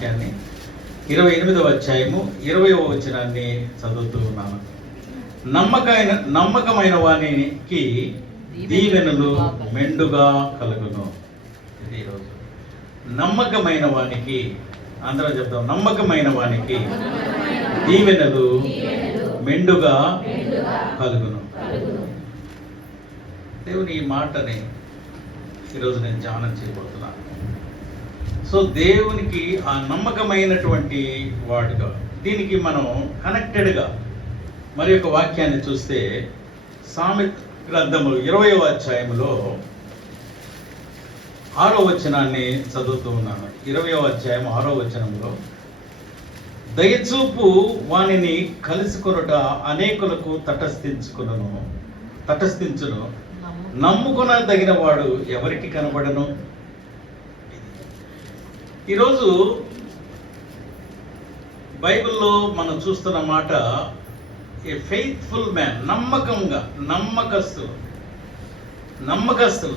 వాక్యాన్ని 28వ అధ్యాయము 20వ వచనాన్ని చదువుతూ ఉన్నాను. నమ్మకమైన వానికి దీవెనలు మెండుగా కలుగును. ఇది ఈరోజు నమ్మకమైన వానికి, అందరం చెప్తాం, నమ్మకమైన వానికి దీవెనలు మెండుగా కలుగును. దేవుని ఈ మాటని ఈరోజు నేను ధ్యానం చేయబోతున్నాను. సో దేవునికి ఆ నమ్మకమైనటువంటి వాడుగా, దీనికి మనం కనెక్టెడ్గా మరి ఒక వాక్యాన్ని చూస్తే సామెత గ్రంథము 20వ అధ్యాయంలో 6వ వచనాన్ని చదువుతూ ఉన్నాను. 20వ అధ్యాయం 6వ వచనంలో, దయచూపు వానిని కలుసుకొనుట అనేకులకు తటస్థించును, నమ్ముకొనదగిన వాడు ఎవరికి కనబడను. ఈరోజు బైబిల్లో మనం చూస్తున్న మాట, ఏ ఫెయిత్ఫుల్ మ్యాన్, నమ్మకస్తులు.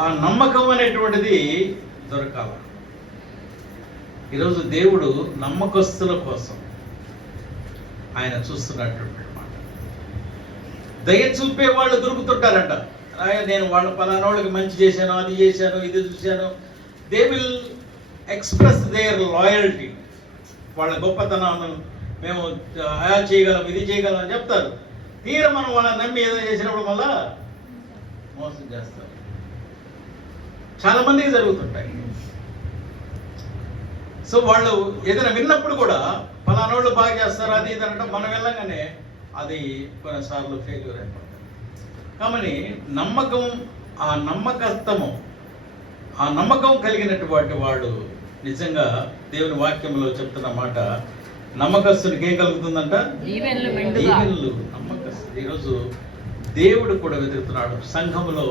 ఆ నమ్మకం అనేటువంటిది దొరకాల. ఈరోజు దేవుడు నమ్మకస్తుల కోసం ఆయన చూస్తున్నటువంటి మాట. దయ చూపే వాళ్ళు దొరుకుతుంటారంట. నేను వాళ్ళ పలానోళ్ళకి మంచి చేశాను, అది చేశాను, ఇది చూశాను. They will express there loyalty, వాళ్ళ గొప్పతనాన్ని మేము అలా చేయగలం, ఇది చేయగలం అని చెప్తారు. తీరా మనం వాళ్ళని నమ్మి ఏదో చేసినప్పుడు మళ్ళా మోసం చేస్తారు. చాలా మందికి జరుగుతుంటాయి. సో వాళ్ళు ఏదైనా విన్నప్పుడు కూడా పలానోళ్ళు బాగా చేస్తారు, అది ఇది అనడం, మనం వెళ్ళగానే అది కొన్నిసార్లు ఫెయిల్యూర్ అయిపోతుంది. కాబట్టి నమ్మకం, ఆ నమ్మకం కలిగినటువంటి వాడు నిజంగా దేవుని వాక్యంలో చెప్తున్న మాట, నమ్మకస్తునికి ఏం కలుగుతుందంట? దీవెనలు. నమ్మకస్తుడు. ఈరోజు దేవుడు కూడా వెతుకుతున్నాడు. సంఘములో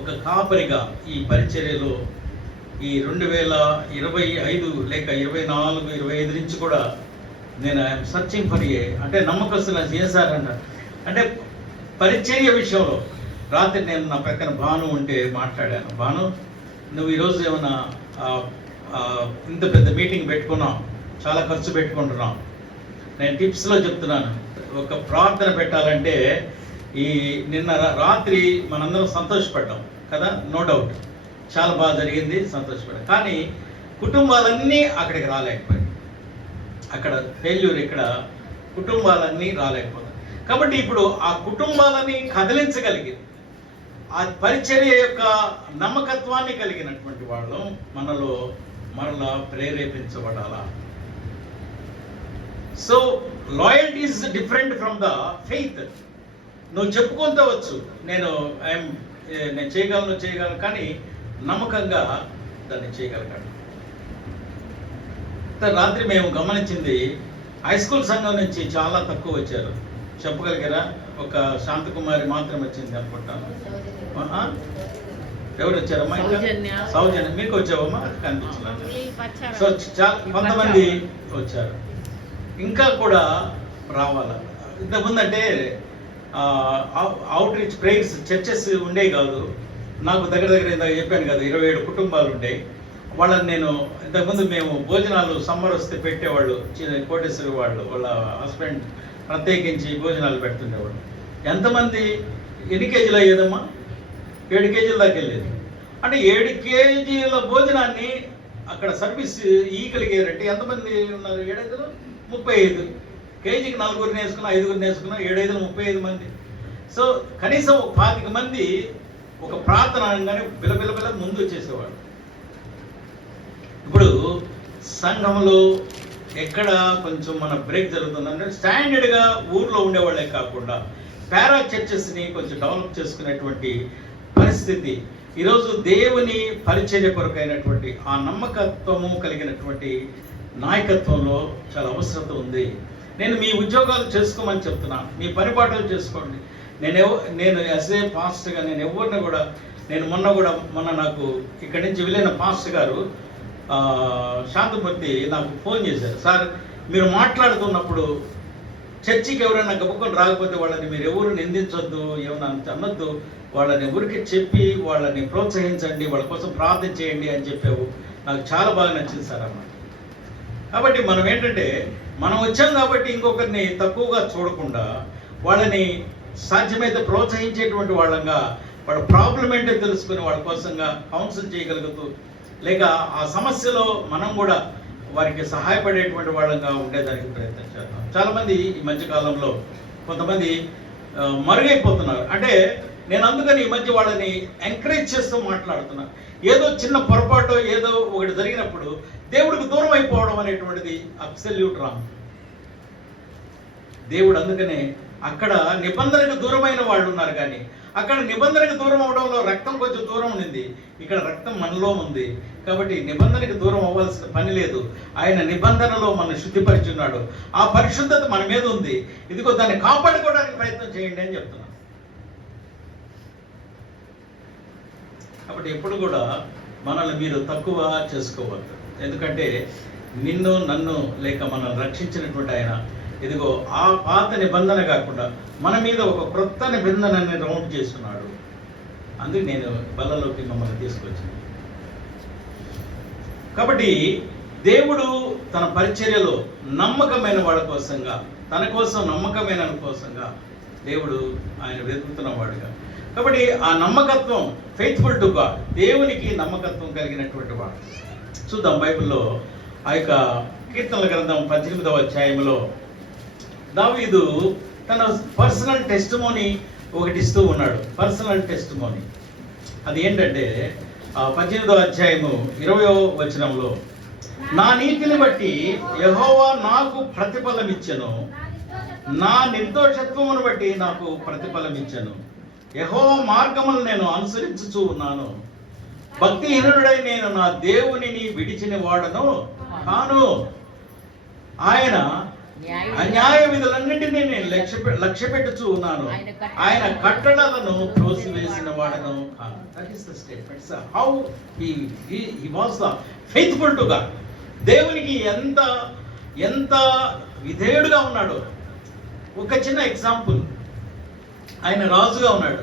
ఒక కాపరిగా ఈ పరిచర్యలో ఈ 2025 లేక 24, 25 నుంచి కూడా నేను ఐఎమ్ సర్చింగ్ ఫర్ అంటే నమ్మకస్తులు చేశారంట. అంటే పరిచర్య విషయంలో రాత్రి నేను నా పక్కన భాను ఉంటే మాట్లాడాను. భాను, నువ్వు ఈరోజు ఏమైనా ఇంత పెద్ద మీటింగ్ పెట్టుకున్నావు, చాలా ఖర్చు పెట్టుకుంటున్నావు. నేను టిప్స్లో చెప్తున్నాను, ఒక ప్రార్థన పెట్టాలంటే ఈ నిన్న రాత్రి మనందరం సంతోషపడ్డాం కదా, నో డౌట్, చాలా బాగా జరిగింది, సంతోషపడ్డాం. కానీ కుటుంబాలన్నీ అక్కడికి రాలేకపోయాయి. అక్కడ ఫెయిల్యూర్, ఇక్కడ కుటుంబాలన్నీ రాలేకపోతాయి. కాబట్టి ఇప్పుడు ఆ కుటుంబాలని కదిలించగలిగింది ఆ పరిచర్య యొక్క నమ్మకత్వాన్ని కలిగినటువంటి వాళ్ళు మనలో మరలా ప్రేరేపించబడాలా. So loyalty is different from the faith. నువ్వు చెప్పుకుంటవచ్చు, నేను చేయగలను, కానీ నమ్మకంగా దాన్ని చేయగలిగాడు. రాత్రి మేము గమనించింది, హై స్కూల్ సంఘం నుంచి చాలా తక్కువ వచ్చారు. చెప్పగలిగారా? ఒక శాంతకుమారి మాత్రం వచ్చింది అనుకుంటాను. ఎవరు వచ్చారమ్మా? సౌజన్య. మీకు వచ్చావమ్మా? కనిపించలేదు. సో చాలా కొంతమంది వచ్చారు, ఇంకా కూడా రావాల. ఇంతకుముందు అంటే అవుట్ రీచ్ ప్రేయర్స్ చర్చెస్ ఉండేవి కాదు. నాకు దగ్గర ఇందాక చెప్పాను కదా, 27 కుటుంబాలు ఉండేవి. వాళ్ళని నేను ఇంతకుముందు మేము భోజనాలు సమ్మర్ వస్తే పెట్టేవాళ్ళు, కోటేశ్వరి వాళ్ళు, వాళ్ళ హస్బెండ్ ప్రత్యేకించి భోజనాలు పెడుతుండేవాళ్ళు. ఎంతమంది, ఎన్ని కేజీలు అయ్యేదమ్మా? 7 కేజీల దాకా వెళ్ళేది. అంటే 7 కేజీల భోజనాన్ని అక్కడ సర్వీస్ ఇయ్యగలిగారంటే ఎంతమంది ఉన్నారు? 7 35 కేజీకి 4 వేసుకున్నా, 5 వేసుకున్నా, 7 35 మంది. సో కనీసం 25 మంది ఒక ప్రార్థన అనగానే బిలబిలబిల ముందు వచ్చేసేవాడు. ఇప్పుడు సంఘంలో ఎక్కడ కొంచెం మన బ్రేక్ జరుగుతుందంటే, స్టాండర్డ్గా ఊర్లో ఉండేవాళ్ళే కాకుండా పారా చర్చెస్ని కొంచెం డెవలప్ చేసుకునేటువంటి పరిస్థితి ఈరోజు దేవుని పరిచర్య కొరకైనటువంటి ఆ నమ్మకత్వము కలిగినటువంటి నాయకత్వంలో చాలా అవసరత ఉంది. నేను మీ ఉద్యోగాలు చేసుకోమని చెప్తున్నాను, మీ పరిపాటలు చేసుకోండి. నేను యాజ్ ఏ పాస్టర్గా నేను ఎవరిని కూడా, మొన్న నాకు ఇక్కడి నుంచి వెళ్ళిన పాస్టర్ గారు శాంతమూర్తి నాకు ఫోన్ చేశారు. సార్, మీరు మాట్లాడుతున్నప్పుడు చర్చికి ఎవరైనా గబుకొని రాకపోతే వాళ్ళని మీరు ఎవరు నిందించొద్దు, ఏమైనా అనొద్దు, వాళ్ళని ఎవరికి చెప్పి వాళ్ళని ప్రోత్సహించండి, వాళ్ళ కోసం ప్రార్థన చేయండి అని చెప్పావు. నాకు చాలా బాగా నచ్చింది సార్ అన్నమాట. కాబట్టి మనం ఏంటంటే మనం వచ్చాం కాబట్టి ఇంకొకరిని తక్కువగా చూడకుండా వాళ్ళని సాధ్యమైతే ప్రోత్సహించేటువంటి వాళ్ళంగా వాళ్ళ ప్రాబ్లం ఏంటో తెలుసుకుని వాళ్ళ కోసంగా కౌన్సిల్ చేయగలుగుతూ లేక ఆ సమస్యలో మనం కూడా వారికి సహాయపడేటువంటి వాళ్ళంగా ఉండేదానికి ప్రయత్నం చేద్దాం. చాలామంది ఈ మధ్యకాలంలో కొంతమంది మరుగైపోతున్నారు. అంటే నేను అందుకని ఈ మధ్య వాళ్ళని ఎంకరేజ్ చేస్తూ మాట్లాడుతున్నా. ఏదో చిన్న పొరపాటు ఏదో ఒకటి జరిగినప్పుడు దేవుడికి దూరం అయిపోవడం అనేటువంటిది అబ్సల్యూట్ రాంగ్. దేవుడు అందుకనే అక్కడ నిబంధనకు దూరమైన వాళ్ళు ఉన్నారు, కానీ అక్కడ నిబంధనకు దూరం అవడంలో రక్తం కొంచెం దూరం ఉంది, ఇక్కడ రక్తం మనలో ఉంది. కాబట్టి నిబంధనకు దూరం అవ్వాల్సిన పని లేదు. ఆయన నిబంధనలో మనం శుద్ధిపరిచున్నాడు. ఆ పరిశుద్ధత మన మీద ఉంది. ఇదిగో దాన్ని కాపాడుకోవడానికి ప్రయత్నం చేయండి అని చెప్తున్నాను. కాబట్టి ఎప్పుడు కూడా మనల్ని మీరు తక్కువ చేసుకోవద్దు. ఎందుకంటే నిన్ను నన్ను లేక మనల్ని రక్షించినటువంటి ఆయన ఇదిగో ఆ పాత నిబంధన కాకుండా మన మీద ఒక క్రొత్త నిబంధనని రౌండ్ చేస్తున్నాడు. అందుకు నేను బలలోకి మమ్మల్ని తీసుకొచ్చాను. కాబట్టి దేవుడు తన పరిచర్యలో నమ్మకమైన వాళ్ళ కోసంగా, తన కోసం నమ్మకమైన కోసంగా దేవుడు ఆయన వెతుకుతున్న వాడుగా. కాబట్టి ఆ నమ్మకత్వం, ఫెయిత్ఫుల్ టు గాడ్, దేవునికి నమ్మకత్వం కలిగినటువంటి వాడు. చూద్దాం బైబిల్లో ఆ యొక్క కీర్తనల గ్రంథం 18వ అధ్యాయంలో దావీదు తన పర్సనల్ టెస్టిమోనీ ఒకటి ఇస్తూ ఉన్నాడు. పర్సనల్ టెస్టిమోనీ అది ఏంటంటే 18వ అధ్యాయము 20వ వచనంలో, నా నీతిని బట్టి యెహోవా నాకు ప్రతిఫలం ఇచ్చెను, నా నిర్దోషత్వమును బట్టి నాకు ప్రతిఫలం ఇచ్చెను. యెహోవా మార్గములు నేను అనుసరించుచూ ఉన్నాను. భక్తిహీనుడై నేను నా దేవునిని విడిచిన వాడను కాను. ఆయన అన్యాయ విధులన్నింటినీ నేను లక్ష్య పెట్టుచూ ఉన్నాను. ఆయన కట్టడలను త్రోసివేసిన వాడను కాను. That is the statement. How he was the faithful to God. దేవునికి ఎంత ఎంత విధేయుడుగా ఉన్నాడు. ఒక చిన్న ఎగ్జాంపుల్, ఆయన రాజుగా ఉన్నాడు.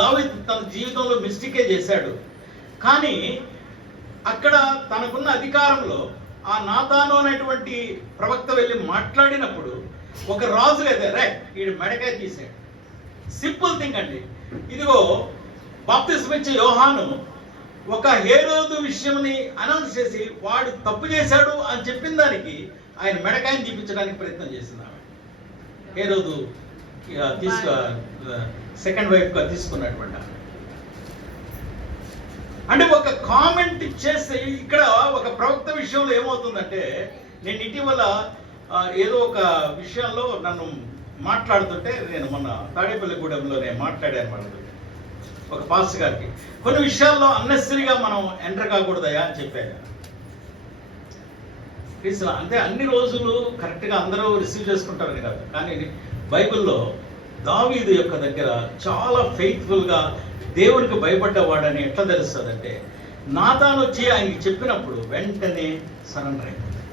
దావీదు తన జీవితంలో మిస్టేకే చేశాడు, కానీ అక్కడ తనకున్న అధికారంలో ఆ నాతాను అనేటువంటి ప్రవక్త వెళ్ళి మాట్లాడినప్పుడు ఒక రాజు లేదా వీడు మెడకాయ తీసాడు. సింపుల్ థింగ్ అండి. ఇదిగో బాప్తిస్మం ఇచ్చే యోహాను ఒక హేరోదు విషయంని అనౌన్స్ చేసి వాడు తప్పు చేశాడు అని చెప్పిన దానికి ఆయన మెడకాయని తీపించడానికి ప్రయత్నం చేస్తున్నాడు. హేరోదు సెకండ్ వైఫ్గా తీసుకున్నటువంటి అంటే ఒక కామెంట్ చేస్తే ఇక్కడ ఒక ప్రవక్త విషయంలో ఏమవుతుందంటే, నేను ఇటీవల ఏదో ఒక విషయంలో నన్ను మాట్లాడుతుంటే నేను మొన్న తాడేపల్లిగూడెంలో నేను మాట్లాడాను వాళ్ళతో ఒక పాస్టర్ గారికి. కొన్ని విషయాల్లో అన్నెసరీగా మనం ఎంటర్ కాకూడదయా అని చెప్పాను. అంటే అన్ని రోజులు కరెక్ట్గా అందరూ రిసీవ్ చేసుకుంటారని కాదు, కానీ బైబిల్లో దావీదు యొక్క దగ్గర చాలా ఫెయిత్ఫుల్గా దేవునికి భయపడ్డవాడని ఎట్లా తెలుస్తుందంటే, నాతాను వచ్చి ఆయనకి చెప్పినప్పుడు వెంటనే సరెండర్ అయిపోతాడు.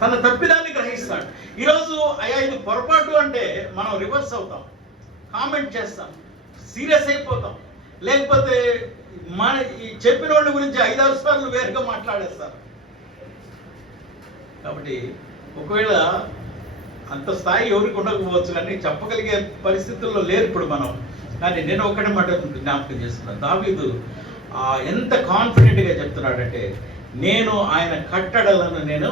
తన తప్పిదాన్ని గ్రహిస్తాడు. ఈరోజు అయ్యా ఇది పొరపాటు అంటే మనం రివర్స్ అవుతాం, కామెంట్ చేస్తాం, సీరియస్ అయిపోతాం, లేకపోతే మన చెప్పిన వాళ్ళ గురించి 5-6 సార్లు వేరుగా మాట్లాడేస్తారు. కాబట్టి ఒకవేళ అంత స్థాయి ఎవరికి ఉండకపోవచ్చు, కానీ చెప్పగలిగే పరిస్థితుల్లో లేరు ఇప్పుడు మనం. కానీ నేను ఒక్కడే మాట జ్ఞాపకం చేస్తున్నాను. దావీదు ఎంత కాన్ఫిడెంట్గా చెప్తున్నాడంటే, నేను ఆయన కట్టడలను నేను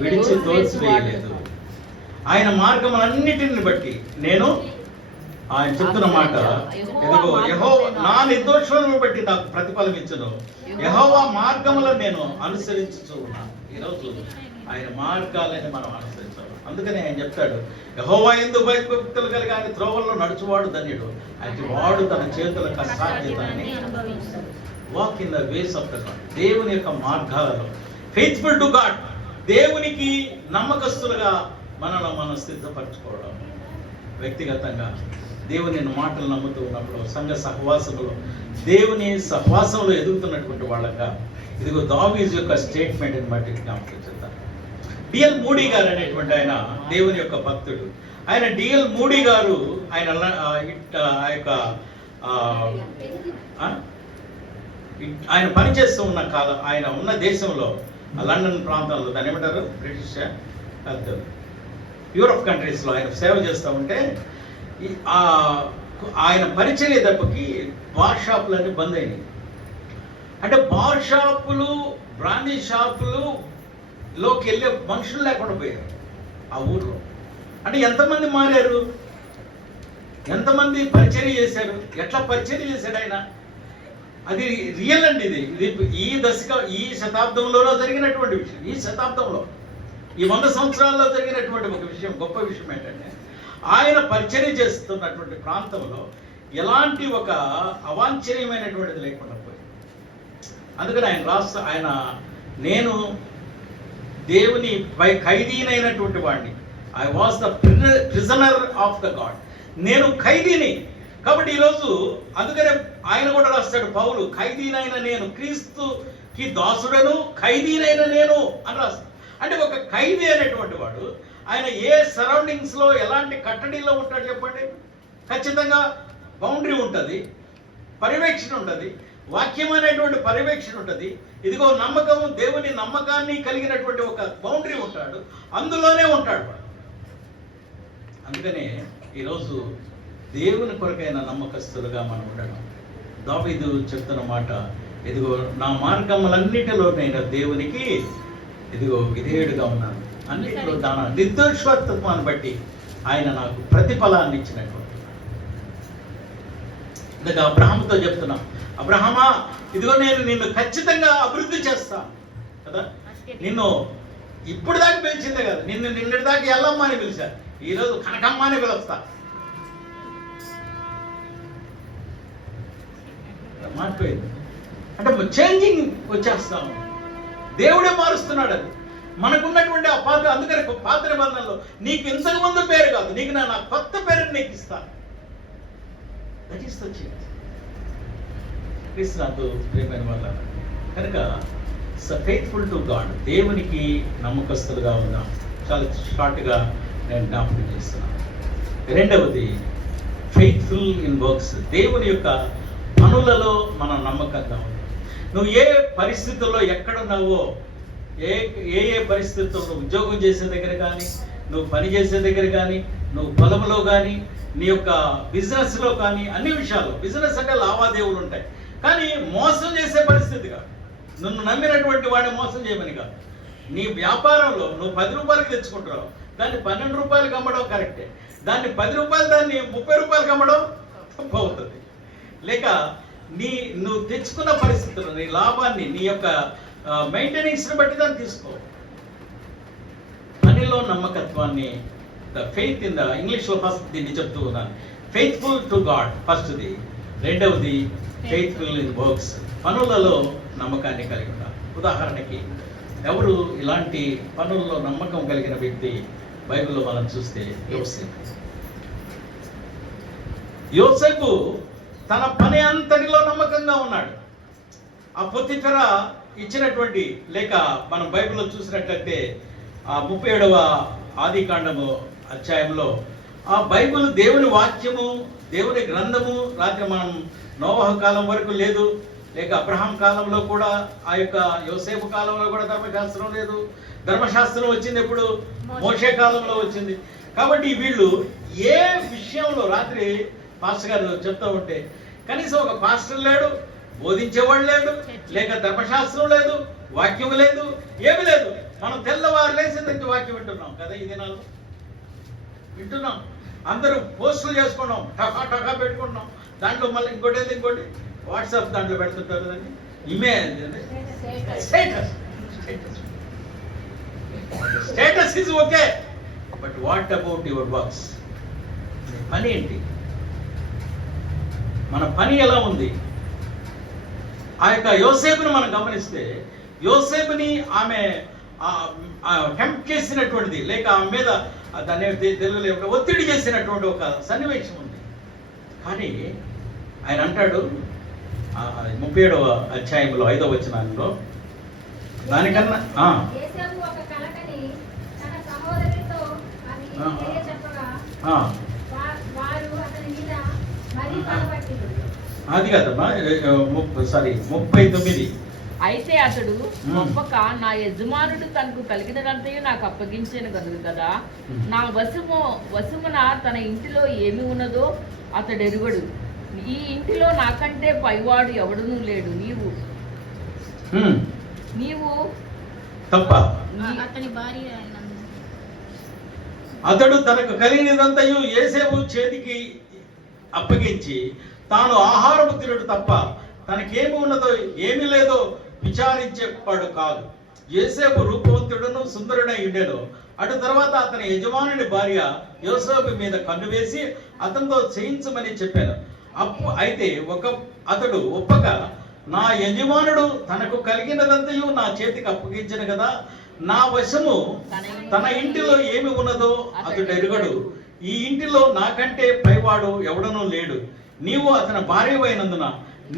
విడిచి తోసివేయలేదు, ఆయన మార్గములన్నిటిని బట్టి నేను, ఆయన చెప్తున్న మాట, ఎదుగో యెహోవా నా నిర్దోషములను బట్టి నాకు ప్రతిఫలం ఇచ్చును, యెహోవా మార్గములను నేను అనుసరించుచూ ఉన్నాను. ఈరోజు ఆయన మార్గాలని మనం అనుసరించాలి. అందుకని ఆయన చెప్తాడు, యెహోవా యందు భయభక్తులు కలిగి ఆయన త్రోవల్లో నడుచువాడు ధన్యుడు, అయితే వాడు తన చేతుల కష్టార్జితాన్ని walk in the ways of the God. దేవుని యొక్క మార్గాలలో ఫెయిత్ఫుల్ టు గాడ్, దేవునికి నమ్మకస్తులుగా మనలో మనం సిద్ధపరచుకోవడం. వ్యక్తిగతంగా దేవుని మాటలు నమ్ముతూ ఉన్నప్పుడు సంఘ సహవాసంలో దేవుని సహవాసంలో ఎదుగుతున్నటువంటి వాళ్ళగా ఇదిగో దావీదు యొక్క స్టేట్మెంట్ని బట్టి జ్ఞాపకం చేద్దాం. డిఎల్ మూడీ గారు అనేటువంటి ఆయన దేవుని యొక్క భక్తుడు. ఆయన డిఎల్ మూడీ గారు ఆయన ఆ యొక్క ఆయన పనిచేస్తూ ఉన్న కాలం, ఆయన ఉన్న దేశంలో లండన్ ప్రాంతంలో దాన్ని ఏమంటారు, బ్రిటిష్ యూరోప్ కంట్రీస్లో ఆయన సేవ చేస్తూ ఉంటే ఆయన పరిచర్య దెబ్బకి బార్ షాపులన్నీ బంద్ అయినాయి. అంటే బార్ షాపులు, బ్రాందీ షాపులు లోకి వెళ్ళే మనుషులు లేకుండా పోయారు ఆ ఊర్లో. అంటే ఎంతమంది మారారు, ఎంతమంది పరిచర్య చేశారు, ఎట్లా పరిచర్య చేశాడు ఆయన. అది రియల్ అండి. ఇది ఈ శతాబ్దంలో జరిగినటువంటి విషయం. ఈ శతాబ్దంలో, ఈ 100 సంవత్సరాల్లో జరిగినటువంటి ఒక విషయం, గొప్ప విషయం ఏంటంటే ఆయన పరిచర్య చేస్తున్నటువంటి ప్రాంతంలో ఎలాంటి ఒక అవాంఛనీయమైనటువంటిది లేకుండా పోయింది. అందుకని ఆయన నేను దేవుని ఖైదీనైనటువంటి వాడిని. I was the prisoner of the God. నేను ఖైదీని. కాబట్టి ఈరోజు అందుకనే ఆయన కూడా రాస్తాడు, పౌలు, ఖైదీనైన నేను, క్రీస్తుకి దాసుడను, ఖైదీనైన నేను అని రాస్తాడు. అంటే ఒక ఖైదీ అనేటువంటి వాడు ఆయన ఏ సరౌండింగ్స్లో, ఎలాంటి కట్టడిలో ఉంటాడు చెప్పండి. ఖచ్చితంగా బౌండరీ ఉంటుంది, పర్యవేక్షణ ఉంటుంది, వాక్యం అనేటువంటి పర్యవేక్షణ ఉంటుంది. ఇదిగో నమ్మకము, దేవుని నమ్మకాన్ని కలిగినటువంటి ఒక బౌండరీ ఉంటాడు, అందులోనే ఉంటాడు వాడు. అందుకనే ఈరోజు దేవుని కొరకైన నమ్మకస్తులుగా మనం ఉండడం. దావీదు చెప్తున్న మాట, ఇదిగో నా మార్గములన్నిటిలో నేను దేవునికి ఇదిగో విధేయుడుగా ఉన్నాను, అన్నిటిలో దాన నిర్దోషత్వాన్ని బట్టి ఆయన నాకు ప్రతిఫలాన్ని ఇచ్చినటువంటి. ఇందుకు అబ్రహాముతో చెప్తున్నాం, అబ్రహమా ఇదిగో నేను నిన్ను ఖచ్చితంగా అభివృద్ధి చేస్తాను కదా. నిన్ను ఇప్పుడు దాకా పిలిచిందే కదా, నిన్నటి దాకా ఎల్లమ్మ అని పిలిచారు, ఈరోజు కనకమ్మ అని పిలుస్తా. మారిపోయింది. అంటే చేంజింగ్ వచ్చేస్తాము, దేవుడే మారుస్తున్నాడు. అది మనకున్నటువంటి ఆ పాత్ర. అందుకని పాత్ర నిబంధనలో నీకు ఇంతకు ముందు పేరు కాదు, నీకు నా కొత్త పేరుని నీకు ఇస్తాను. That is the change. క్రీస్తునాథు ప్రియమైన వాళ్ళ కనుక ఫెయిత్ఫుల్ టు గాడ్, దేవునికి నమ్మకస్తులుగా ఉన్నాం. చాలా షార్ట్గా నేను జ్ఞాపకం చేస్తున్నాను. రెండవది ఫెయిత్ఫుల్ ఇన్ వర్క్స్, దేవుని యొక్క పనులలో మనం నమ్మకంగా ఉన్నాం. నువ్వు ఏ పరిస్థితుల్లో ఎక్కడున్నావో, ఏ పరిస్థితుల్లో, ఉద్యోగం చేసే దగ్గర కానీ, నువ్వు పని చేసే దగ్గర కానీ, నువ్వు పొలంలో కానీ, నీ యొక్క బిజినెస్లో కానీ, అన్ని విషయాల్లో. బిజినెస్ అంటే లావాదేవీలు ఉంటాయి, కానీ మోసం చేసే పరిస్థితి కాదు. నిన్ను నమ్మినటువంటి వాడిని మోసం చేయమని కాదు. నీ వ్యాపారంలో నువ్వు 10 రూపాయలకి తెచ్చుకుంటున్నావు, దాన్ని 12 రూపాయలకి అమ్మడం కరెక్టే. దాన్ని 10 రూపాయలు దాన్ని 30 రూపాయలకి అమ్మడం తప్పు అవుతుంది. లేక నువ్వు తెచ్చుకున్న పరిస్థితులు, నీ లాభాన్ని, నీ యొక్క మెయింటెనెన్స్ని బట్టి దాన్ని తీసుకో. పనిలో నమ్మకత్వాన్ని, ద ఫెయిత్ ఇన్ ద ఇంగ్లీష్లో ఫస్ట్ దీన్ని చెప్తూ ఉన్నాను. ఫెయిత్ఫుల్ టు గాడ్ ఫస్ట్ది. రెండవది ఫెయిత్ఫుల్ ఇన్ వర్క్స్, పనులలో నమ్మకాన్ని కలిగి ఉండాలి. ఉదాహరణకి ఎవరు ఇలాంటి పనుల్లో నమ్మకం కలిగిన వ్యక్తి బైబిల్లో మనం చూస్తే యోసేపు తన పని అంతటిలో నమ్మకంగా ఉన్నాడు. ఆ పొతిఫెర ఇచ్చినటువంటి, లేక మనం బైబిల్లో చూసినట్లయితే ఆ 37వ ఆదికాండము అధ్యాయంలో ఆ బైబిల్ దేవుని వాక్యము, దేవుని గ్రంథము. రాత్రి మనం నోవహు కాలం వరకు లేదు, లేక అబ్రహాం కాలంలో కూడా, ఆ యొక్క యోసేపు కాలంలో కూడా ధర్మశాస్త్రం లేదు. ధర్మశాస్త్రం వచ్చింది ఎప్పుడు? మోషే కాలంలో వచ్చింది. కాబట్టి వీళ్ళు ఏ విషయంలో, రాత్రి పాస్టర్ గారు చెప్తూ ఉంటే, కనీసం ఒక పాస్టర్ లేడు, బోధించేవాడు లేడు, లేక ధర్మశాస్త్రం లేదు, వాక్యం లేదు, ఏమి లేదు. మనం తెల్లవారు లేచిందంటే వాక్యం వింటున్నాం కదా. ఈ దినాలు వింటున్నాం, అందరూ పోస్టులు చేసుకున్నాం, టకా పెట్టుకుంటున్నాం. దాంట్లో మళ్ళీ ఇంకోటి వాట్సాప్ దాంట్లో పెడుతుంటారు, దాన్ని image, status is okay, but what about your works? పని ఏంటి? మన పని ఎలా ఉంది? ఆ యొక్క యోసేపుని మనం గమనిస్తే, యోసేపుని ఆమె టెంప్ట్ చేసినటువంటిది, లేక ఆమె మీద దాన్ని తెలుగులో ఒత్తిడి చేసినటువంటి ఒక సన్నివేశం ఉంది. కానీ ఆయన అంటాడు 37వ అధ్యాయంలో 5వ వచనంలో, దానికన్నా అది కదమ్మా, 39. అయితే అతడు గొప్పక నా యజమానుడు తనకు కలిగినదంతయు నాకు అప్పగించాను కదా, నా వశమున తన ఇంటిలో ఏమి ఉన్నదో అతడు ఎరుగడు. ఈ ఇంటిలో నాకంటే పైవాడు ఎవడునూ లేడు. నీవు తప్ప అతని భార్య అతడు తనకు కలిగినదంతయు యోసేపు చేతికి అప్పగించి తాను ఆహారము తినడు తప్ప తనకేమి ఉన్నదో ఏమి లేదో విచారించేవాడు కాదు. యోసేపు రూపవంతుడును సుందరుడై ఉండెను. అటు తర్వాత అతని యజమానుని భార్య యోసేపు మీద కన్ను వేసి అతనితో చేయించమని చెప్పాను. అయితే అతడు ఒప్పక, నా యజమానుడు తనకు కలిగినదంతయు నా చేతికి అప్పగించను కదా, నా వశము తన ఇంటిలో ఏమి ఉన్నదో అతడు ఎరుగడు. ఈ ఇంటిలో నాకంటే పైవాడు ఎవడనూ లేడు. నీవు అతని భార్యవైనందున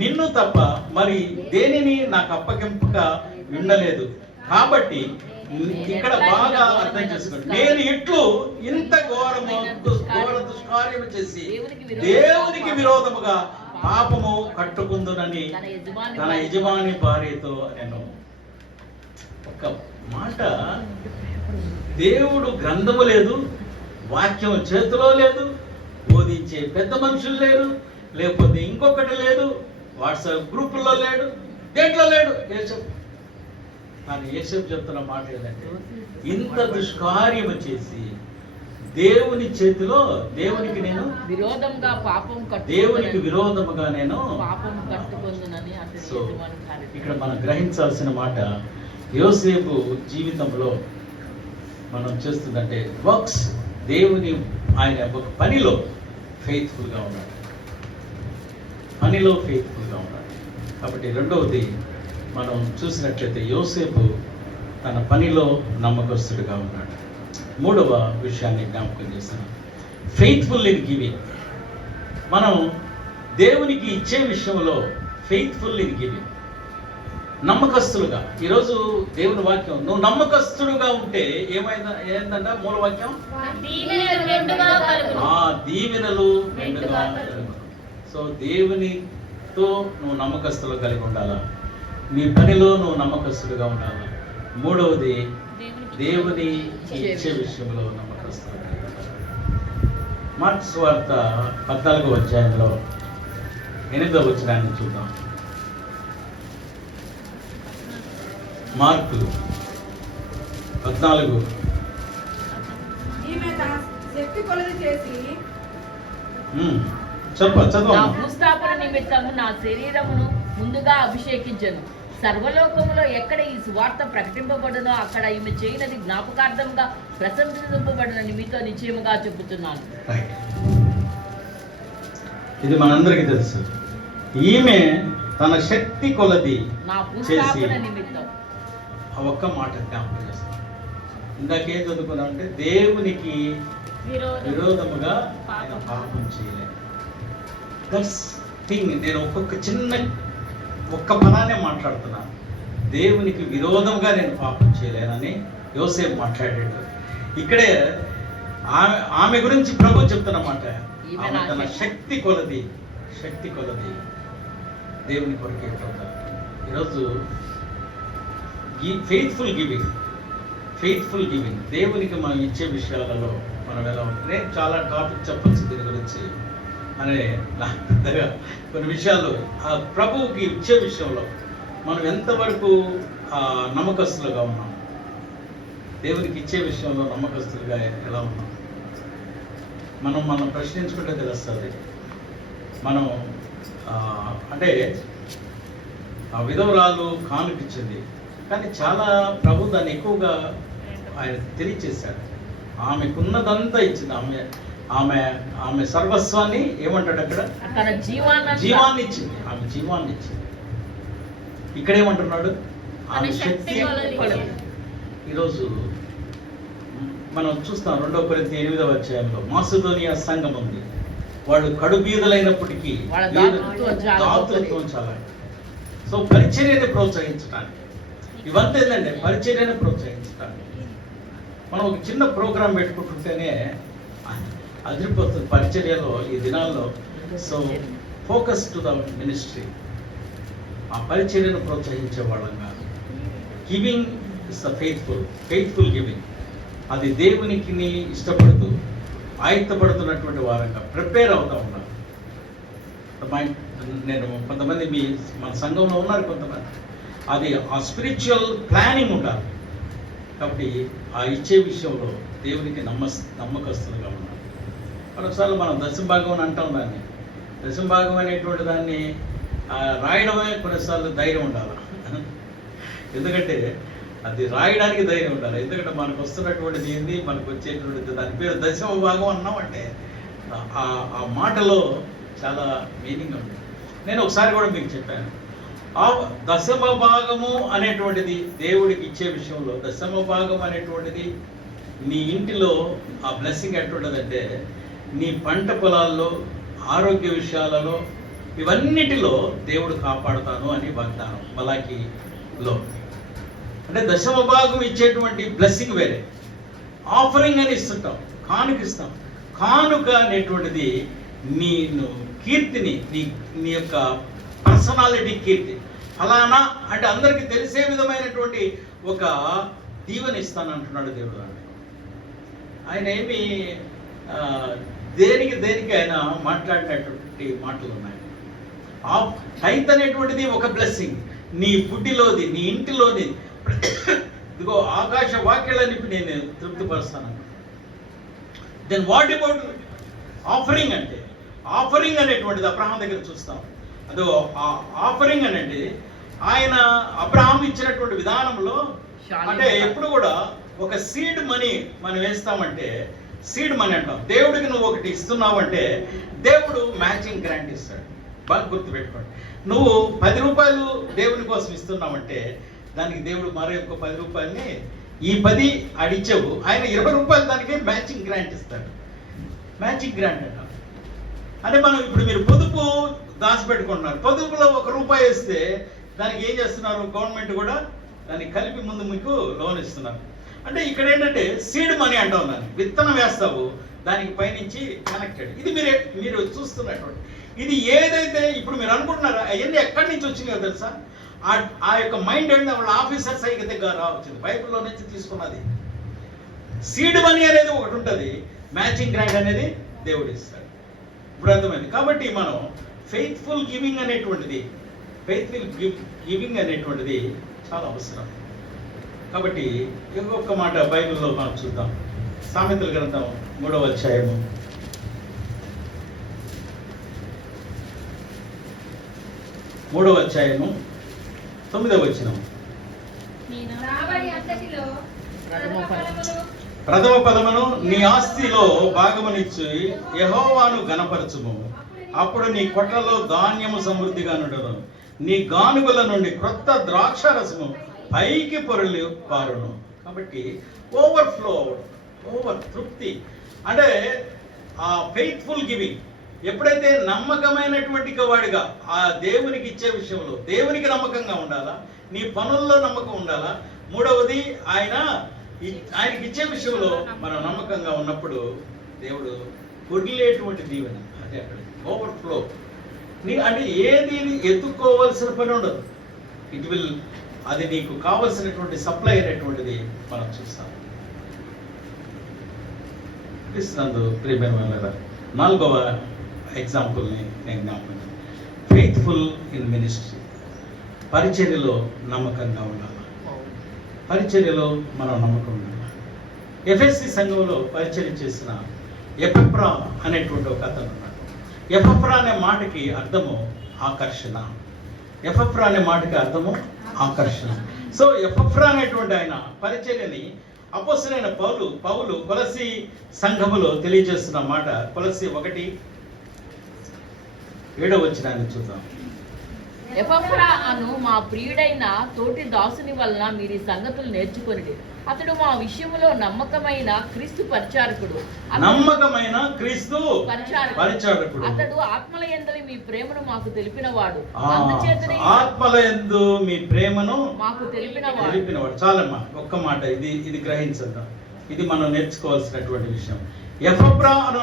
నిన్ను తప్ప మరి దేనిని నాకు అప్పగింపక ఉండలేదు. కాబట్టి ఇక్కడ బాగా అర్థం చేసుకోండి, నేను ఇట్లు ఇంత ఘోర దుష్కార్యము చేసి దేవునికి విరోధముగా పాపము కట్టుకుందునని తన యజమాని భార్యతో నేను. ఒక మాట, దేవుడు గ్రంథము లేదు, వాక్యం చేతిలో లేదు, బోధించే పెద్ద మనుషులు లేరు, లేకపోతే ఇంకొకటి లేదు, వాట్సాప్ గ్రూపుల్లో లేడు, దేంట్లో లేడు. యేసేపు, కానీ యేసేపు చెప్తున్న మాట ఏంటంటే, ఇంత దుష్కార్యము చేసి దేవుని చేతిలో దేవునికి నేను విరోధంగా దేవునికి విరోధముగా నేను పాపం కట్టుకొందునని. సో ఇక్కడ మనం గ్రహించాల్సిన మాట, యోసేపు జీవితంలో మనం చేస్తుందంటే వర్క్స్, దేవుని ఆయన ఒక పనిలో ఫెయిత్ఫుల్గా ఉన్నాడు, పనిలో ఫెయిత్ఫుల్గా ఉన్నాడు. కాబట్టి రెండవది మనం చూసినట్లయితే యోసేపు తన పనిలో నమ్మకస్తుడిగా ఉన్నాడు. మూడవ విషయాన్ని జ్ఞాపకం చేస్తున్నాం, ఫెయిత్ఫుల్ ఇన్ గివింగ్. మనం దేవునికి ఇచ్చే విషయంలో ఫెయిత్ఫుల్ ఇన్ గివింగ్, నమ్మకస్తులుగా. ఈరోజు దేవుని వాక్యం, నువ్వు నమ్మకస్తుడుగా ఉంటే ఏంటంట మూల వాక్యం, దీవెనలు మెండుగా కలుగు. సో దేవునితో నువ్వు నమ్మకస్తులు కలిగి ఉండాలా, నీ పనిలో నువ్వు నమ్మకస్తుడుగా ఉండాలా. మూడవది దేవుని ఇచ్చే విషయంలో నమ్మకస్తులు కలిగి ఉండాలి. మార్క్స్ వార్త 14వ అధ్యాయంలో 8వ వచనాన్ని చూద్దాం. మార్కు 14. భూస్థాపన నిమిత్తము నా శరీరమును ముందుగా అభిషేకించను. సర్వలోకములో ఎక్కడ ఈ సువార్త ప్రకటింపబడునో అక్కడ ఈమె చేయనది జ్ఞాపకార్థంగా ప్రశంసింపబడునని మీతో నిశ్చయముగా చెబుతున్నాను. ఇది మనందరికీ తెలుసు. ఈమె తన శక్తి కొలది నా భూస్థాపన నిమిత్తం. ఒక్క మాట జ్ఞాపకం చేస్తాను. ఇందాకేం చదువుకున్నా అంటే దేవునికి విరోధముగా ఆయన పాపం చేయలేదు. That's thing. నేను ఒక్క పదాన్ని మాట్లాడుతున్నాను, దేవునికి విరోధంగా నేను పాపం చేయలేనని యోసేపు మాట్లాడాడు. ఇక్కడే ఆమె గురించి ప్రభు చెప్తున్నమాట, ఆమె తన శక్తి కొలది దేవుని కొరకే ఉంటారు. ఈరోజు ఈ ఫెయిత్ఫుల్ గివింగ్ దేవునికి మనం ఇచ్చే విషయాలలో మనం ఎలా ఉంటుంది. నేను చాలా టాపిక్ చెప్పచ్చు దీని గురించి, అనే నాకు పెద్దగా కొన్ని విషయాలు ఆ ప్రభువుకి ఇచ్చే విషయంలో మనం ఎంతవరకు నమ్మకస్తులుగా ఉన్నాం, దేవునికి ఇచ్చే విషయంలో నమ్మకస్తులుగా ఎలా ఉన్నాం, మనం ప్రశ్నించుకుంటే తెలుస్తుంది. మనం అంటే ఆ విధవరాలు కానుకిచ్చింది, కానీ చాలా ప్రభు దాన్ని ఎక్కువగా ఆయన తెలియచేశాడు. ఆమెకున్నదంతా ఇచ్చింది. ఆమె సర్వస్వాన్ని ఏమంటాడు అక్కడ, తన జీవాన్ని ఇచ్చింది. ఆమె జీవాన్ని ఇచ్చింది. ఇక్కడ ఏమంటున్నాడు, ఆమె శక్తి. ఈరోజు మనం చూస్తాం 2 కొరింథీ 8వ అధ్యాయంలో మాసిదోనియా సంఘం ఉంది. వాళ్ళు కడుబీదలైనప్పటికీ దాతృత్వం చాలా. సో పరిచర్యని ప్రోత్సహించడానికి, ఇవంతా ఏంటంటే పరిచర్యని ప్రోత్సహించడానికి. మనం ఒక చిన్న ప్రోగ్రాం పెట్టుకుంటుంటేనే అదిరిపోతుంది పరిచర్యలో ఈ దినాల్లో. So focus to the ministry, ఆ పరిచర్యను ప్రోత్సహించే వాళ్ళంగా. Giving is the faithful giving. అది దేవునికి ఇష్టపడుతూ ఆయుత్తపడుతున్నటువంటి వారంగా ప్రిపేర్ అవుతూ ఉండాలి. నేను కొంతమంది మన సంఘంలో ఉన్నారు కొంతమంది, అది ఆ స్పిరిచువల్ ప్లానింగ్ ఉండాలి. కాబట్టి ఆ ఇచ్చే విషయంలో దేవునికి నమ్మకస్తులుగా ఉండాలి. మరొకసారి మనం దశంభాగం అని అంటాం. దాన్ని దశంభాగం అనేటువంటి దాన్ని రాయడమే కొన్నిసార్లు ధైర్యం ఉండాలి. ఎందుకంటే అది రాయడానికి ధైర్యం ఉండాలి. ఎందుకంటే మనకు వస్తున్నటువంటిది ఏంది, మనకు వచ్చేటువంటిది, దాని పేరు దశమ భాగం అన్నాం అంటే ఆ మాటలో చాలా మీనింగ్ ఉంది. నేను ఒకసారి కూడా మీకు చెప్పాను, ఆ దశమ భాగము అనేటువంటిది దేవుడికి ఇచ్చే విషయంలో, దశమ భాగం అనేటువంటిది నీ ఇంటిలో ఆ బ్లెస్సింగ్ ఎటువంటిదంటే, నీ పంట పొలాల్లో, ఆరోగ్య విషయాలలో, ఇవన్నిటిలో దేవుడు కాపాడుతాను అని వాగ్దానం మలాకీలో. అంటే దశమ భాగం ఇచ్చేటువంటి బ్లెస్సింగ్ వేరే, ఆఫరింగ్ అని ఇస్తుంటాం, కానుకిస్తాం. కానుక అనేటువంటిది నేను కీర్తిని, నీ యొక్క పర్సనాలిటీ కీర్తి, ఫలానా అంటే అందరికీ తెలిసే విధమైనటువంటి ఒక దీవెన ఇస్తాను అంటున్నాడు దేవుడు. ఆయన ఏమి దేనికి ఆయన మాట్లాడినటువంటి మాటలు ఉన్నాయి. ఆ టైత్ అనేటువంటిది ఒక బ్లెస్సింగ్. నీ బుడ్డిలోది, నీ ఇంటిలోని, ఇదిగో ఆకాశ వాక్యాలని నేను తృప్తిపరుస్తాను. Then what about offering? అంటే ఆఫరింగ్ అనేటువంటిది అబ్రహాం దగ్గర చూస్తాం. అదో ఆఫరింగ్ అనేది ఆయన అబ్రహాం ఇచ్చినటువంటి విధానంలో, అంటే ఎప్పుడు కూడా ఒక సీడ్ మనీ మనం వేస్తామంటే, సీడ్ మనీ అంటాం. దేవుడికి నువ్వు ఒకటి ఇస్తున్నావు అంటే దేవుడు మ్యాచింగ్ గ్రాంట్ ఇస్తాడు. బాగా గుర్తుపెట్టుకోండి. నువ్వు 10 రూపాయలు దేవుని కోసం ఇస్తున్నావంటే దానికి దేవుడు మరో ఒక 10 రూపాయలని, ఈ 10 అడిచావు, ఆయన 20 రూపాయలు దానికి మ్యాచింగ్ గ్రాంట్ ఇస్తాడు. మ్యాచింగ్ గ్రాంట్ అంట. అంటే మనం ఇప్పుడు మీరు పొదుపు దాచిపెట్టుకుంటున్నారు, పొదుపులో 1 రూపాయి వేస్తే దానికి ఏం చేస్తున్నారు, గవర్నమెంట్ కూడా దానికి కలిపి ముందు మీకు లోన్ ఇస్తున్నారు. అంటే ఇక్కడ ఏంటంటే సీడ్ మనీ అంటాం. దాన్ని విత్తనం వేస్తావు, దానికి పైనుంచి కనెక్టెడ్. ఇది మీరు చూస్తున్నటువంటి ఇది ఏదైతే ఇప్పుడు మీరు అనుకుంటున్నారా అవన్నీ ఎక్కడి నుంచి వచ్చినాయో తెలుసా? ఆ యొక్క మైండ్ ఏంటి, వాళ్ళ ఆఫీసర్స్ అయితే వచ్చింది, బైబిల్లో నుంచి తీసుకున్నది. సీడ్ మనీ అనేది ఒకటి ఉంటుంది, మ్యాచింగ్ గ్రాంట్ అనేది దేవుడు ఇస్తాడు. ఇప్పుడు అర్థమైంది. కాబట్టి మనం ఫెయిత్ఫుల్ గివింగ్ అనేటువంటిది చాలా అవసరం. కాబట్టి ఇంకొక మాట బైబిల్లో మనం చూద్దాం. సామెతల గ్రంథం 3వ అధ్యాయము 9వ వచనం. ప్రథమ ఫలమును నీ ఆస్తిలో భాగమునిచ్చి యెహోవాను గణపరచుము. అప్పుడు నీ కొట్లలో ధాన్యము సమృద్ధిగా నుండును, నీ గానుగుల నుండి క్రొత్త ద్రాక్షారసము పైకి పొరలి పారును. కాబట్టి ఓవర్ తృప్తి అంటే ఆ ఫెయిత్ఫుల్ గివింగ్. ఎప్పుడైతే నమ్మకమైనటువంటి వాడిగా ఆ దేవునికి ఇచ్చే విషయంలో దేవునికి నమ్మకంగా ఉండాలా, నీ పనుల్లో నమ్మకం ఉండాలా. మూడవది ఆయనకి ఇచ్చే విషయంలో మనం నమ్మకంగా ఉన్నప్పుడు దేవుడు పొరిలేటువంటి దీవెన. అదే అక్కడ ఓవర్ఫ్లో. అంటే ఏది ఎత్తుక్కోవాల్సిన పని ఉండదు. అది నీకు కావలసినటువంటి సప్లై అనేటువంటిది మనం చూస్తాం. క్రీస్తునందు ప్రియమైన వాళ్ళారా, 4వ ఎగ్జాంపుల్ని నేను జ్ఞాపకం. Faithful in ministry. పరిచర్యలో నమ్మకంగా ఉండాలి. పరిచర్యలో మనం నమ్మకం ఉండాలి. ఎఫెసీ సంఘంలో పరిచర్య చేసిన ఎపఫ్రా అనేటువంటి ఒక అతను ఉన్నాడు. ఎపఫ్రా అనే మాటకి అర్థము ఆకర్షణ. ఎపఫ్రా అనే మాటకి అర్థము ఆకర్షణ. సో ఎపఫ్రా అనేటువంటి ఆయన పరిచర్యని అపోస్తలుడైన పౌలు కొలస్సీ సంఘములో తెలియజేస్తున్న మాట. కొలస్సీ 1:7 వచనాన్ని చూద్దాం. ఎపఫ్రా అను మా ప్రియుడైన తోటి దాసుని వలన మీరు ఈ సంగతులు నేర్చుకొనిడి. అతడు మా విషయంలో నమ్మకమైన క్రీస్తు పరిచారకుడు. అతడు ఆత్మల యందు మీ ప్రేమను మాకు తెలిపినవాడు. అందుచేతనే ఆత్మల యందు మీ ప్రేమను మాకు తెలిపినవాడు. చాలమ్మా, ఒక్క మాట ఇది గ్రహించద్దాం. ఇది మనం నేర్చుకోవాల్సినటువంటి విషయం. ఎపఫ్రా అను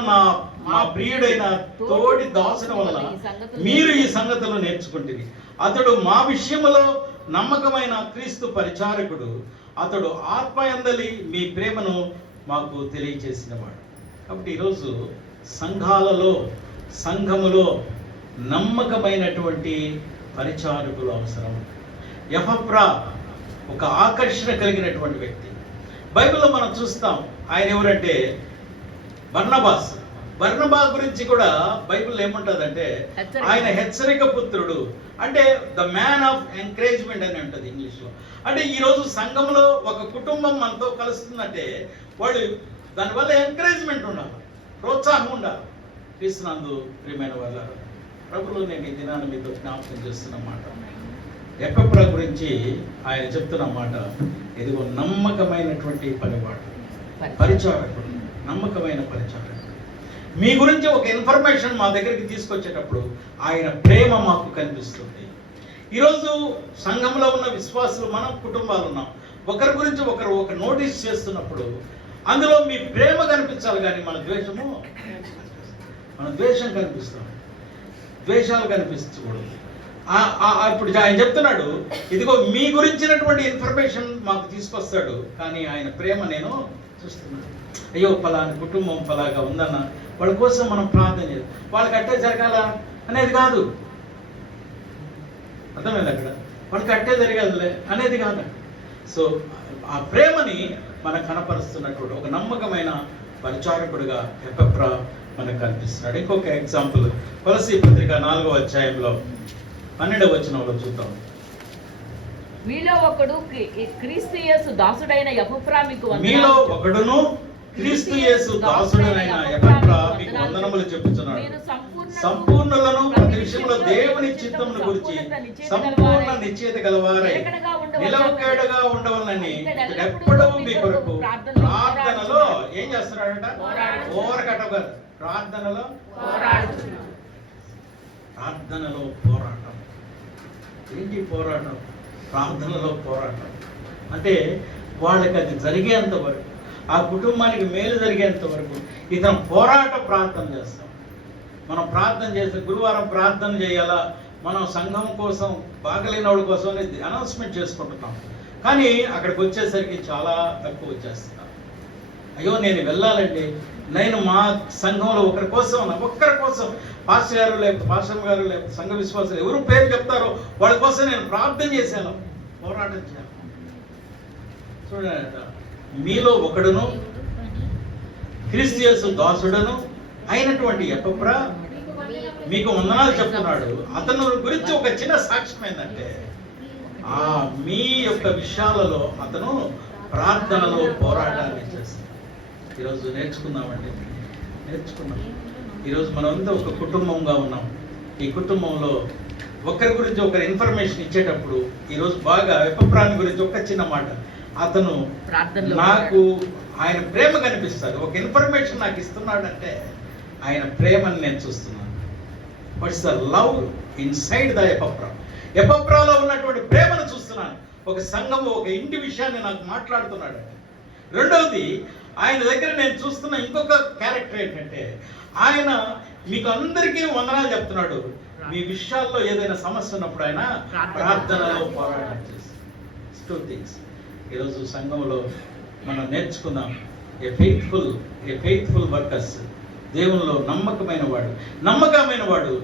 మా ప్రియుడైన తోడి దాసుని వలన మీరు ఈ సంగతులు నేర్చుకుంటుంది. అతడు మా విషయములో నమ్మకమైన క్రీస్తు పరిచారకుడు. అతడు ఆత్మయందలి మీ ప్రేమను మాకు తెలియచేసినవాడు. కాబట్టి ఈరోజు సంఘములో నమ్మకమైనటువంటి పరిచారకులు అవసరం. ఎపఫ్రా ఒక ఆకర్షణ కలిగినటువంటి వ్యక్తి. బైబిల్లో మనం చూస్తాం ఆయన ఎవరంటే బర్నబా గురించి కూడా బైబిల్ ఏముంటుందంటే ఆయన హెచ్చరిక పుత్రుడు, అంటే ద మ్యాన్ ఆఫ్ ఎంకరేజ్మెంట్ అని ఉంటుంది ఇంగ్లీష్లో. అంటే ఈరోజు సంఘంలో ఒక కుటుంబం మనతో కలుస్తుందంటే వాళ్ళు దానివల్ల ఎంకరేజ్మెంట్ ఉండాలి, ప్రోత్సాహం ఉండాలి. క్రీస్తునందు ప్రియమైన వాళ్ళ ప్రభులో నేను ఈ దినాన్ని మీతో జ్ఞాపకం చేస్తున్న మాట ఎపఫ్రా గురించి ఆయన చెప్తున్న మాట, ఇదిగో నమ్మకమైనటువంటి పనివాడు, పరిచారకుడు, నమ్మకమైన పరిచారకుడు. మీ గురించి ఒక ఇన్ఫర్మేషన్ మా దగ్గరికి తీసుకొచ్చేటప్పుడు ఆయన ప్రేమ మాకు కనిపిస్తుంది. ఈరోజు సంఘంలో ఉన్న విశ్వాసులు, మనం కుటుంబాలు ఉన్నాం, ఒకరి గురించి ఒకరు ఒక నోటీస్ చేస్తున్నప్పుడు అందులో మీ ప్రేమ కనిపించాలి, కానీ మన ద్వేషం కనిపిస్తాం, ద్వేషాలు కనిపించకూడదు. ఇప్పుడు ఆయన చెప్తున్నాడు, ఇదిగో మీ గురించినటువంటి ఇన్ఫర్మేషన్ మాకు తీసుకొస్తాడు, కానీ ఆయన ప్రేమ నేను చూస్తున్నాను. అయ్యో పలాని కుటుంబం పలాగా ఉందన్న, వాళ్ళ కోసం మనం ప్రార్థన చేయాలి, వాళ్ళకి అట్టే జరగాల అనేది కాదు, అర్థమైంది అక్కడ, వాళ్ళకి అట్టే జరగాలే అనేది కాదు. సో ఆ ప్రేమని మనకు కనపరుస్తున్నటువంటి ఒక నమ్మకమైన పరిచారకుడుగా ఎపఫ్రా మనకు కనిపిస్తున్నాడు. ఇంకొక ఎగ్జాంపుల్ కొలస్సీ పత్రిక 4వ అధ్యాయంలో 12వ వచనంలో చూద్దాం. మీలో ఒకడు క్రీస్తు యేసు దాసుడైన ఎపఫ్రా మీకు మీలో ఒకడును క్రీస్తు యేసు దాసుడైన ఎపఫ్రా మీకు వందనములు చెప్పుచున్నాడు. సంపూర్ణులను ప్రతి విషయంలో దేవుని చిత్తమును గురించి సంపూర్ణ నిశ్చయిత గలవారై నిలవకేడుగా ఉండవాలని ఎప్పుడూ మీ కొరకు ప్రార్థనలో ఏం చేస్తున్నాడంట? ప్రార్థనలో పోరాటం. ఏంటి పోరాటం? ప్రార్థనలో పోరాటం అంటే వాళ్ళకి అది జరిగేంత వరకు, ఆ కుటుంబానికి మేలు జరిగేంత వరకు ఇతను ప్రార్థన చేస్తాం. మనం ప్రార్థన చేస్తే గురువారం ప్రార్థన చేయాలా, మనం సంఘం కోసం, బాగలేని వాళ్ళ కోసం అనేది అనౌన్స్మెంట్ చేసుకుంటున్నాం, కానీ అక్కడికి వచ్చేసరికి చాలా తక్కువ వచ్చేస్తున్నాం. అయ్యో నేను వెళ్ళాలండి, నేను మా సంఘంలో ఒక్కరి కోసం పాస్టర్ గారు లేకపోతే పాస్టర్ గారు లేకపోతే సంఘ విశ్వాసాలు ఎవరు పేరు చెప్తారో వాళ్ళ కోసం నేను ప్రార్థన చేశాను, పోరాటం చేయాలి. చూడండి, మీలో ఒకడును క్రీస్తు యేసు దాసుడును అయినటువంటి ఎపఫ్రా మీకు వందనాలు చెప్తున్నాడు. అతను గురించి ఒక చిన్న సాక్ష్యం ఏంటంటే, మీ యొక్క విషయాలలో అతను ప్రార్థనలో పోరాటాన్ని చేస్తాడు. ఈరోజు నేర్చుకుందాం. ఈరోజు మనమంతా ఒక కుటుంబంగా ఉన్నాం. ఈ కుటుంబంలో ఒకరి గురించి ఒకరి ఇన్ఫర్మేషన్ ఇచ్చేటప్పుడు ఈరోజు బాగా ఎపఫ్రాని గురించి ఒక చిన్న మాట, అతను నాకు ఆయన ప్రేమ కనిపిస్తాడు. ఒక ఇన్ఫర్మేషన్ నాకు ఇస్తున్నాడంటే ఆయన ప్రేమని నేను చూస్తున్నాను. What's the love inside the ఎపఫ్రాలో ఉన్నటువంటి ప్రేమను చూస్తున్నాను. ఒక సంఘము, ఒక ఇంటి విషయాన్ని నాకు మాట్లాడుతున్నాడు. రెండవది, ఆయన దగ్గర నేను చూస్తున్న ఇంకొక క్యారెక్టర్ ఏంటంటే, ఆయన మీకు అందరికీ వందనాలు చెప్తున్నాడు. మీ విషయాల్లో ఏదైనా సమస్య ఉన్నప్పుడు ఆయన ప్రార్థనలో పోరాటం చేస్తాడు. 2 things ఈరోజు సంఘంలో మనం నేర్చుకుందాం. ఏ ఫెయిత్ఫుల్ వర్కర్స్, దేవునిలో నమ్మకమైన వాడు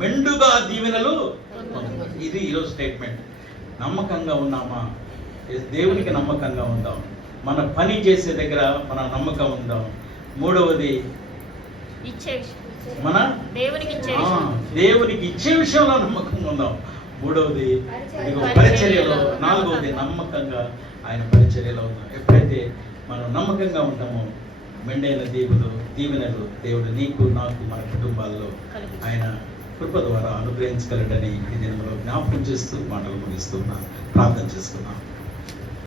మెండుగా దీవెనలు. ఇది ఈరోజు స్టేట్మెంట్. నమ్మకంగా ఉన్నామా? దేవునికి నమ్మకంగా ఉందాం. మన పని చేసే దగ్గర మన నమ్మకం ఉందాం. మూడవది, మన దేవునికి ఇచ్చే విషయంలో నమ్మకంగా ఉందాం. మూడవది పరిచర్యలో. నాలుగవది, నమ్మకంగా ఆయన పరిచర్యలో ఉందాం. ఎప్పుడైతే మనం నమ్మకంగా ఉంటామో మెండైన దీవెనలు దేవుడు నీకు, నాకు, మన కుటుంబాల్లో ఆయన కృప ద్వారా అనుగ్రహించగలడని ఈ దినంలో జ్ఞాపకం చేస్తూ మాటలు ముగిస్తున్నాం. ప్రార్థన చేసుకున్నాం.